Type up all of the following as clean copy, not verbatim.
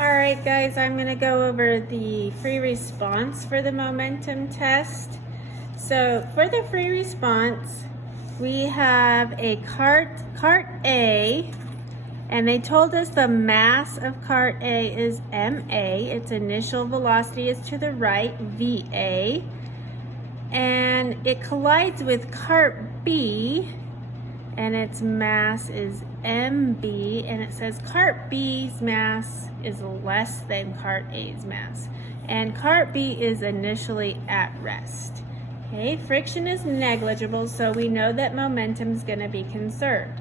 Alright guys, I'm going to go over the free response for the momentum test. So for the free response, we have a cart A, and they told us the mass of cart A is MA, its initial velocity is to the right, VA, and it collides with cart B, and its mass is MB, and it says cart B's mass is less than cart A's mass, and cart B is initially at rest. Okay, friction is negligible, so we know that momentum is going to be conserved.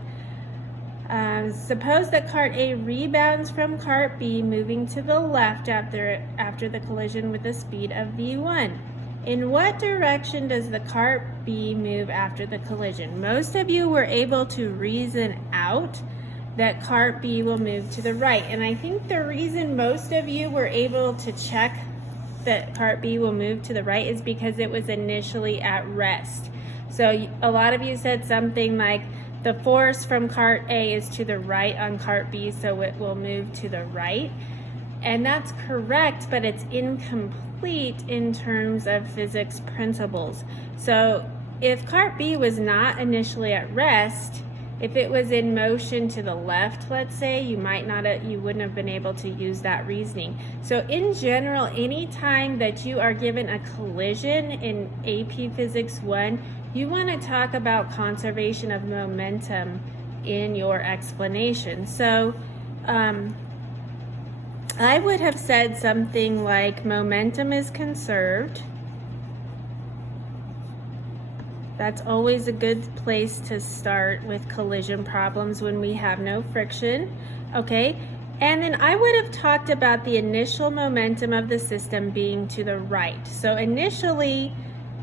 Suppose that cart A rebounds from cart B, moving to the left after the collision with a speed of v1. In what direction does the cart B move after the collision? Most of you were able to reason out that cart B will move to the right. And I think the reason most of you were able to check that cart B will move to the right is because it was initially at rest. So a lot of you said something like the force from cart A is to the right on cart B, so it will move to the right. And that's correct, but it's incomplete in terms of physics principles. So if cart B was not initially at rest, if it was in motion to the left, let's say, you wouldn't have been able to use that reasoning. So in general, anytime that you are given a collision in AP Physics 1, you want to talk about conservation of momentum in your explanation. So I would have said something like momentum is conserved. That's always a good place to start with collision problems when we have no friction, okay? And then I would have talked about the initial momentum of the system being to the right. So initially,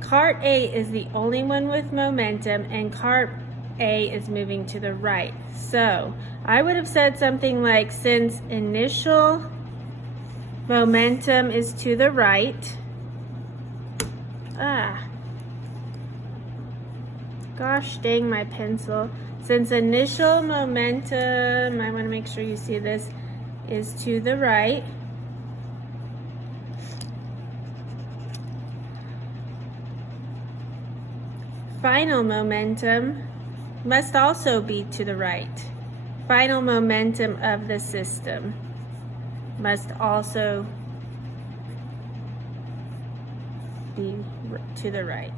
cart A is the only one with momentum, and cart A is moving to the right. So I would have said something like, since initial momentum is to the right, gosh dang my pencil. Since initial momentum, I want to make sure you see this, is to the right, final momentum must also be to the right. Final momentum of the system must also be to the right.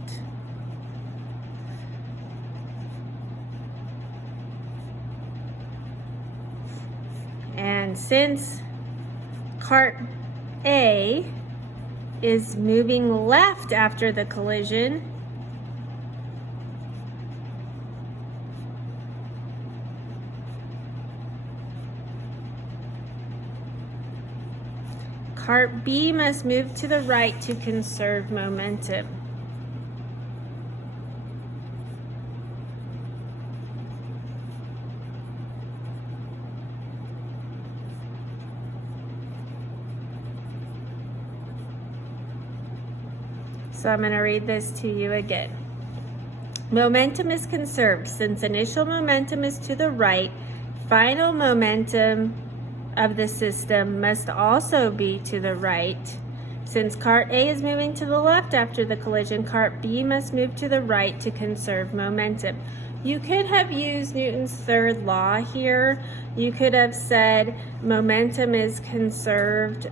And since cart A is moving left after the collision, cart B must move to the right to conserve momentum. So I'm going to read this to you again. Momentum is conserved. Since initial momentum is to the right, final momentum of the system must also be to the right. Since cart A is moving to the left after the collision, cart B must move to the right to conserve momentum. You could have used Newton's third law here. You could have said momentum is conserved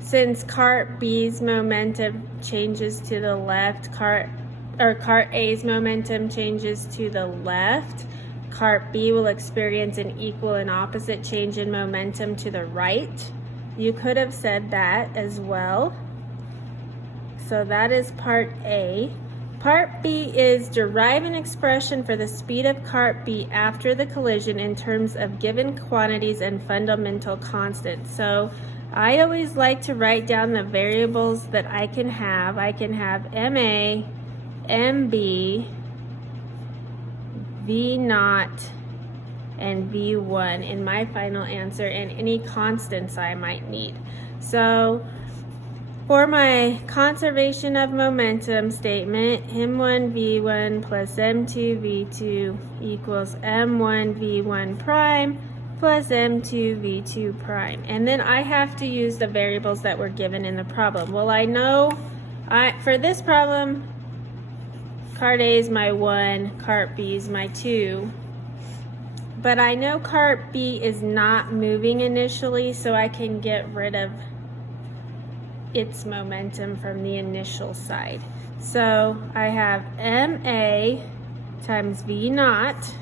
since cart B's momentum changes to the left, cart A's momentum changes to the left, cart B will experience an equal and opposite change in momentum to the right. You could have said that as well. So that is part A. Part B is derive an expression for the speed of cart B after the collision in terms of given quantities and fundamental constants. So I always like to write down the variables that I can have. I can have MA, MB, V0, and V1 in my final answer, and any constants I might need. So for my conservation of momentum statement, M1 V1 plus M2 V2 equals M1 V1 prime plus M2 V2 prime. And then I have to use the variables that were given in the problem. Well, I know for this problem, cart A is my 1, cart B is my 2. But I know cart B is not moving initially, so I can get rid of its momentum from the initial side. So I have MA times V naught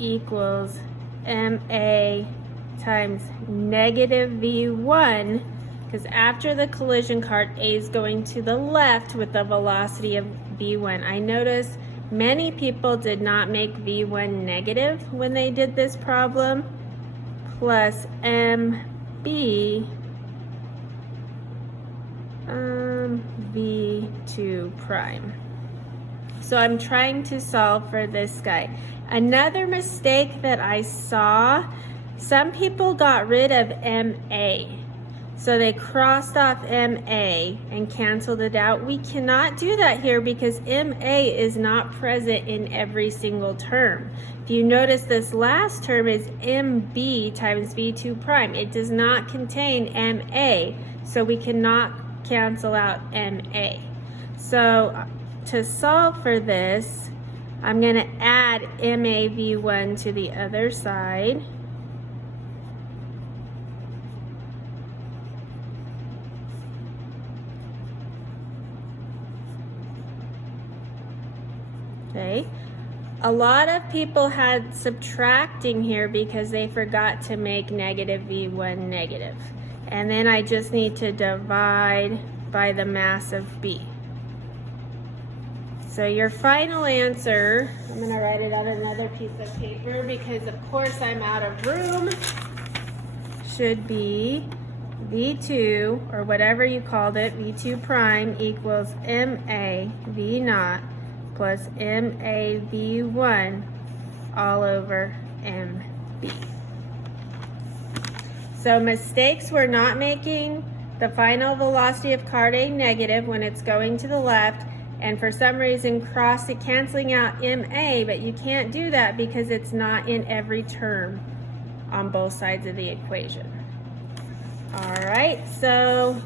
equals MA times negative V1, because after the collision, cart A is going to the left with the velocity of V1. I noticed many people did not make V1 negative when they did this problem, plus MB V2 prime. So I'm trying to solve for this guy. Another mistake that I saw, some people got rid of MA. So they crossed off MA and canceled it out. We cannot do that here because MA is not present in every single term. If you notice, this last term is MB times V2 prime. It does not contain MA, so we cannot cancel out MA. So to solve for this, I'm going to add MAV1 to the other side. Okay. A lot of people had subtracting here because they forgot to make negative V1 negative. And then I just need to divide by the mass of B. So your final answer, I'm going to write it on another piece of paper because of course I'm out of room, should be V2, or whatever you called it, V2 prime equals MA V naught plus MA V1 all over MB. So mistakes we're not making the final velocity of cart A negative when it's going to the left, and for some reason canceling out MA, but you can't do that because it's not in every term on both sides of the equation. All right, so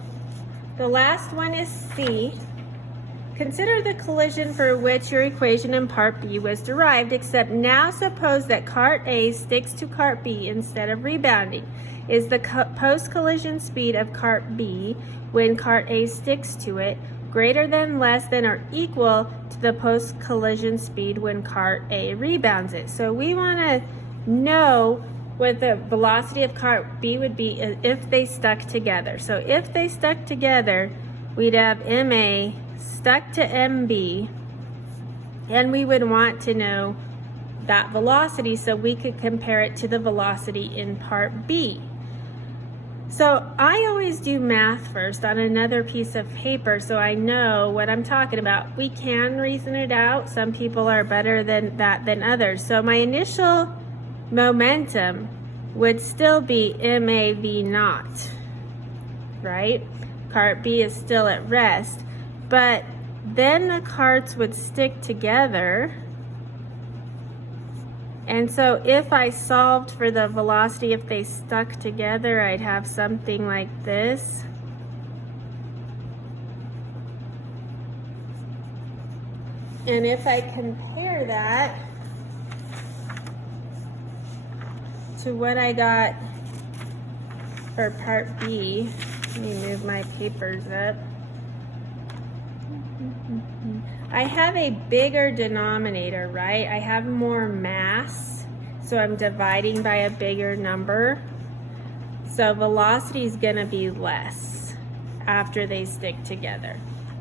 the last one is C. Consider the collision for which your equation in part B was derived, except now suppose that cart A sticks to cart B instead of rebounding. Is the post-collision speed of cart B when cart A sticks to it greater than, less than, or equal to the post-collision speed when cart A rebounds it? So we want to know what the velocity of cart B would be if they stuck together. So if they stuck together, we'd have MA stuck to MB, and we would want to know that velocity so we could compare it to the velocity in part B. So I always do math first on another piece of paper so I know what I'm talking about. We can reason it out. Some people are better than that than others. So my initial momentum would still be MAV naught, right? Cart B is still at rest, but then the carts would stick together. And so if I solved for the velocity if they stuck together, I'd have something like this. And if I compare that to what I got for part B, let me move my papers up. I have a bigger denominator, right? I have more mass, so I'm dividing by a bigger number. So velocity is going to be less after they stick together.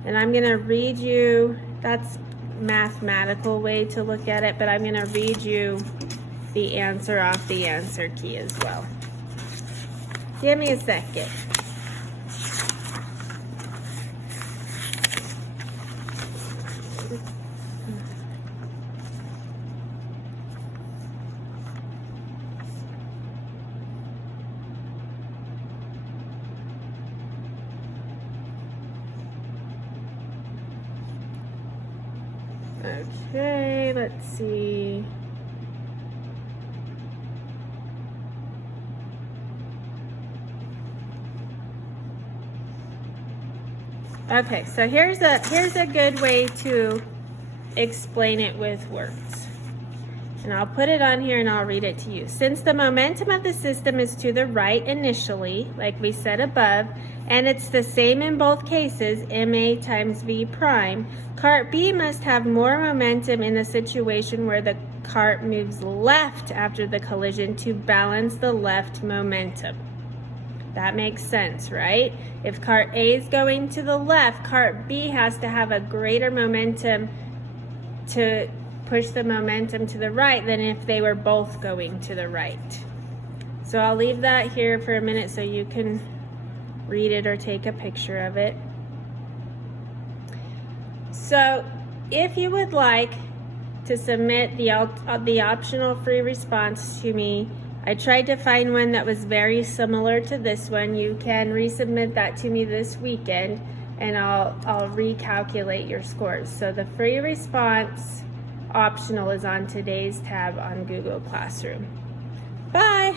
And I'm going to read you, that's mathematical way to look at it, but I'm going to read you the answer off the answer key as well. Give me a second. Okay, let's see. Okay, so here's a good way to explain it with words. And I'll put it on here and I'll read it to you. Since the momentum of the system is to the right initially, like we said above, and it's the same in both cases, ma times v prime, cart B must have more momentum in the situation where the cart moves left after the collision to balance the left momentum. That makes sense, right? If cart A is going to the left, cart B has to have a greater momentum to push the momentum to the right than if they were both going to the right. So I'll leave that here for a minute so you can read it or take a picture of it. So if you would like to submit the optional free response to me, I tried to find one that was very similar to this one. You can resubmit that to me this weekend and I'll recalculate your scores. So the free response optional is on today's tab on Google Classroom. Bye!